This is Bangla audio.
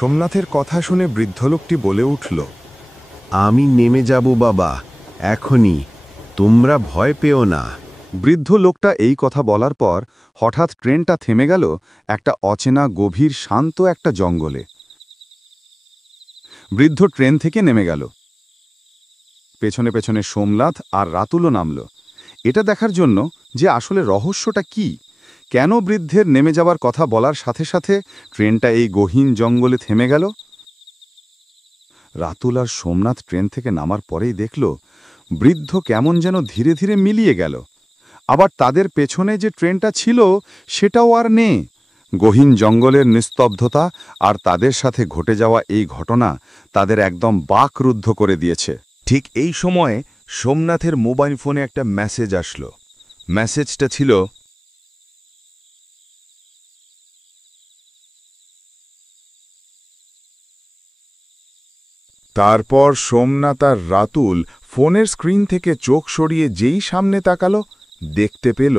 সোমনাথের কথা শুনে বৃদ্ধ লোকটি বলে উঠল, আমি নেমে যাব বাবা, এখনই, তোমরা ভয় পেও না। বৃদ্ধ লোকটা এই কথা বলার পর হঠাৎ ট্রেনটা থেমে গেল একটা অচেনা গভীর শান্ত একটা জঙ্গলে। বৃদ্ধ ট্রেন থেকে নেমে গেল। পেছনে পেছনে সোমনাথ আর রাতুলও নামল, এটা দেখার জন্য যে আসলে রহস্যটা কি, কেন বৃদ্ধের নেমে যাবার কথা বলার সাথে সাথে ট্রেনটা এই গহীন জঙ্গলে থেমে গেল। রাতুল আর সোমনাথ ট্রেন থেকে নামার পরেই দেখল বৃদ্ধ কেমন যেন ধীরে ধীরে মিলিয়ে গেল। আবার তাদের পেছনে যে ট্রেনটা ছিল সেটাও আর নেই। গহীন জঙ্গলের নিস্তব্ধতা আর তাদের সাথে ঘটে যাওয়া এই ঘটনা তাদের একদম বাকরুদ্ধ করে দিয়েছে। ঠিক এই সময়ে সোমনাথের মোবাইল ফোনে একটা মেসেজ আসলো। মেসেজটা ছিল, তারপর সোমনাথ আর রাতুল ফোনের স্ক্রিন থেকে চোখ সরিয়ে যেই সামনে তাকালো, দেখতে পেল